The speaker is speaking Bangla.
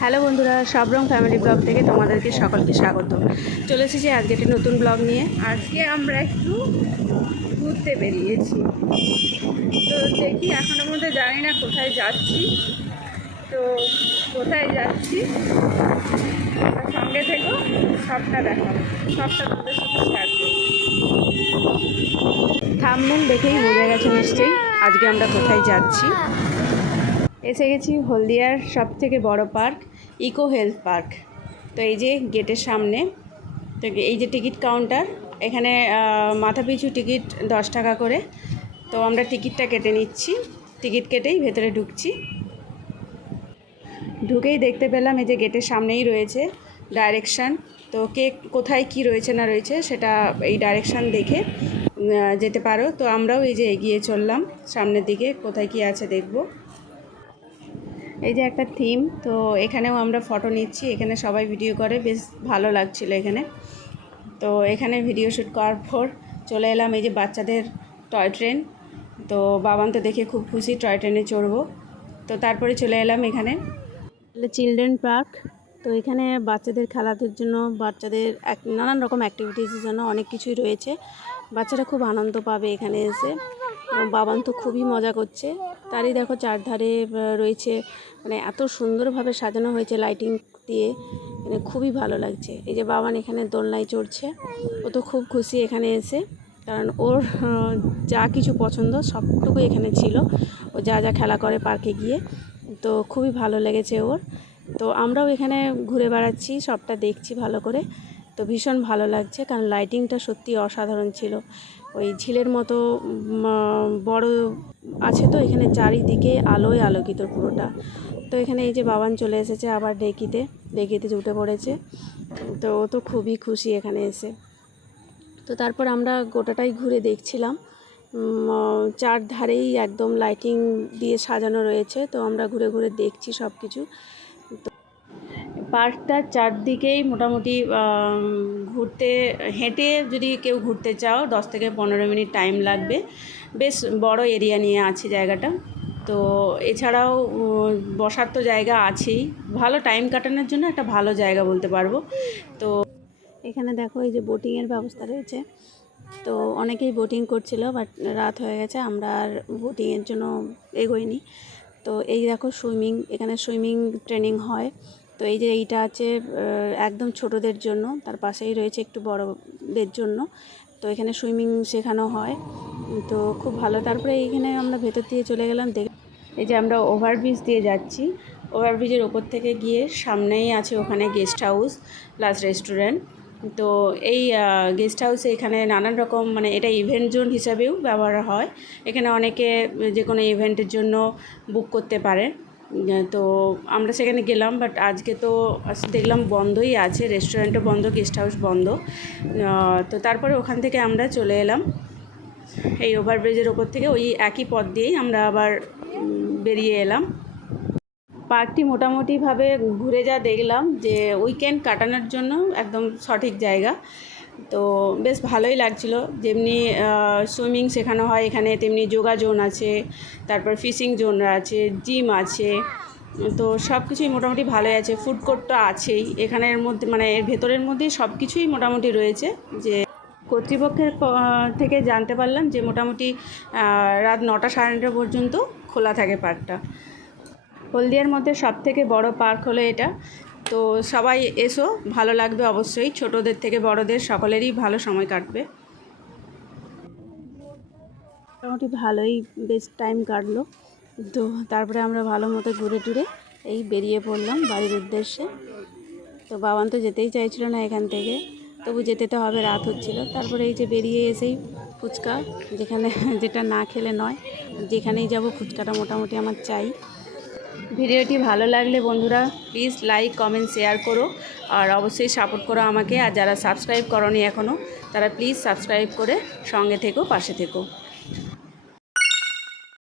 হ্যালো বন্ধুরা, সব রং ফ্যামিলি ব্লগ থেকে তোমাদেরকে সকলকে স্বাগত। চলে এসেছি আজকে একটি নতুন ব্লগ নিয়ে। আজকে আমরা একটু ঘুরতে বেরিয়েছি, তো দেখি এখনো মধ্যে জানি না কোথায় যাচ্ছি। তো কোথায় যাচ্ছি সঙ্গে থেকো, সবটা দেখাবো, সবটা তোমাদের সাথে শেয়ার করবো। থাম্বনেল দেখেই বোঝা গেছে নিশ্চয়ই আজকে আমরা কোথায় যাচ্ছি। এসে গেছি হলদিয়ার সব থেকে বড় পার্ক, ইকো হেলথ পার্ক। তো এই যে গেটের সামনে, তো এই যে টিকিট কাউন্টার, এখানে মাথাপিছু টিকিট 10 টাকা করে। তো আমরা টিকিটটা কেটে নিচ্ছি, টিকিট কেটেই ভেতরে ঢুকছি। ঢুকেই দেখতে পেলাম এই যে গেটের সামনেই রয়েছে ডাইরেকশান। তো কে কোথায় কি রয়েছে না রয়েছে সেটা এই ডাইরেকশান দেখে যেতে পারো। তো আমরাও এই যে এগিয়ে চললাম সামনের দিকে, কোথায় কি আছে দেখব। এই যে একটা থিম, তো এখানেও আমরা ফটো নিচ্ছি, এখানে সবাই ভিডিও করে, বেশ ভালো লাগছিল এখানে। তো এখানে ভিডিও শ্যুট করার পর চলে এলাম এই যে বাচ্চাদের টয় ট্রেন। তো বাবান তো দেখে খুব খুশি, টয় ট্রেনে চড়বো। তো তারপরে চলে এলাম এখানে চিলড্রেন পার্ক। তো এখানে বাচ্চাদের খেলাধুলার জন্য, বাচ্চাদের নানান রকম অ্যাক্টিভিটিসের জন্য অনেক কিছুই রয়েছে। বাচ্চারা খুব আনন্দ পাবে এখানে এসে। বাবান তো খুবই মজা করছে। তারই দেখো চারধারে রয়েছে, মানে এত সুন্দরভাবে সাজানো হয়েছে লাইটিং দিয়ে, মানে খুবই ভালো লাগছে। এই যে বাবান এখানে দোলনায় চড়ছে, ও তো খুব খুশি এখানে এসে, কারণ ওর যা কিছু পছন্দ সবটুকুই এখানে ছিল। ও যা যা খেলা করে পার্কে গিয়ে, তো খুবই ভালো লেগেছে ওর। তো আমরাও এখানে ঘুরে বেড়াচ্ছি, সবটা দেখছি ভালো করে। তো ভীষণ ভালো লাগছে, কারণ লাইটিংটা সত্যি অসাধারণ ছিল। ওই ঝিলের মতো বড় আছে, তো এখানে চারিদিকে আলোয় আলোকিত পুরোটা। তো এখানে এই যে বাবান চলে এসেছে আবার ডেকিতে উঠে পড়েছে। তো ও তো খুবই খুশি এখানে এসে। তো তারপর আমরা গোটাটাই ঘুরে দেখছিলাম, চারধারেই একদম লাইটিং দিয়ে সাজানো রয়েছে। তো আমরা ঘুরে ঘুরে দেখছি সব কিছু। তো পার্কটার চারদিকেই মোটামুটি ঘুরতে, হেঁটে যদি কেউ ঘুরতে চাও 10 থেকে 15 মিনিট টাইম লাগবে। বেশ বড় এরিয়া নিয়ে আছে জায়গাটা। তো এছাড়াও বসার তো জায়গা আছেই, ভালো টাইম কাটানোর জন্য একটা ভালো জায়গা বলতে পারবো। তো এখানে দেখো এই যে বোটিংয়ের ব্যবস্থা রয়েছে। তো অনেকেই বোটিং করছিল, বাট রাত হয়ে গেছে, আমরা আর বোটিংয়ের জন্য এগোইনি। তো এই দেখো সুইমিং, এখানে সুইমিং ট্রেনিং হয়। তো এই যে এইটা আছে একদম ছোটদের জন্য, তার পাশেই রয়েছে একটু বড়দের জন্য। তো এখানে সুইমিং শেখানো হয়, তো খুব ভালো। তারপরে এইখানে আমরা ভেতর দিয়ে চলে গেলাম। এই যে আমরা ওভারব্রিজ দিয়ে যাচ্ছি, ওভারব্রিজের ওপর থেকে গিয়ে সামনেই আছে ওখানে গেস্ট হাউস প্লাস রেস্টুরেন্ট। তো এই গেস্ট হাউসে এখানে নানান রকম, মানে এটা ইভেন্ট জোন হিসাবেও ব্যবহার হয়। এখানে অনেকে যে কোনো ইভেন্টের জন্য বুক করতে পারে। তো আমরা সেখানে গেলাম, বাট আজকে তো দেখলাম বন্ধই আছে, রেস্টুরেন্টও বন্ধ, গেস্ট হাউস বন্ধ। তো তারপরে ওখান থেকে আমরা চলে এলাম এই ওভারব্রিজের ওপর থেকে, ওই একই পথ দিয়েই আমরা আবার বেরিয়ে এলাম। পার্কটি মোটামুটিভাবে ঘুরে যা দেখলাম যে উইকেন্ড কাটানোর জন্য একদম সঠিক জায়গা। তো বেশ ভালোই লাগছিল। যেমনি সুইমিং শেখানো হয় এখানে, তেমনি যোগা জোন আছে, তারপর ফিশিং জোন আছে, জিম আছে। তো সব কিছুই মোটামুটি ভালোই আছে। ফুড কোর্টটা আছেই এখানের মধ্যে, মানে এর ভেতরের মধ্যেই সব কিছুই মোটামুটি রয়েছে। যে কর্তৃপক্ষের থেকে জানতে পারলাম যে মোটামুটি রাত 9টা সাড়ে 9টা পর্যন্ত খোলা থাকে পার্কটা। হলদিয়ার মধ্যে সবথেকে বড় পার্ক হলো এটা। তো সবাই এসো, ভালো লাগবে অবশ্যই, ছোটদের থেকে বড়দের সকলেরই ভালো সময় কাটবে। মোটামুটি ভালোই বেশ টাইম কাটলো। তো তারপরে আমরা ভালো মতো ঘুরে টুরে এই বেরিয়ে পড়লাম বাড়ির উদ্দেশ্যে। তো বাবান তো যেতেই চাইছিল না এখান থেকে, তবু যেতে তো হবে, রাত হচ্ছিল। তারপরে এই যে বেরিয়ে এসেই ফুচকা, যেখানে যেটা না খেলে নয়, যেখানেই যাব ফুচকাটা মোটামুটি আমার চাই। ভিডিওটি ভালো লাগলে বন্ধুরা প্লিজ লাইক কমেন্ট শেয়ার করো, আর অবশ্যই সাপোর্ট করো আমাকে। আর যারা সাবস্ক্রাইব করোনি এখনও, তারা প্লিজ সাবস্ক্রাইব করে সঙ্গে থেকো, পাশে থেকো।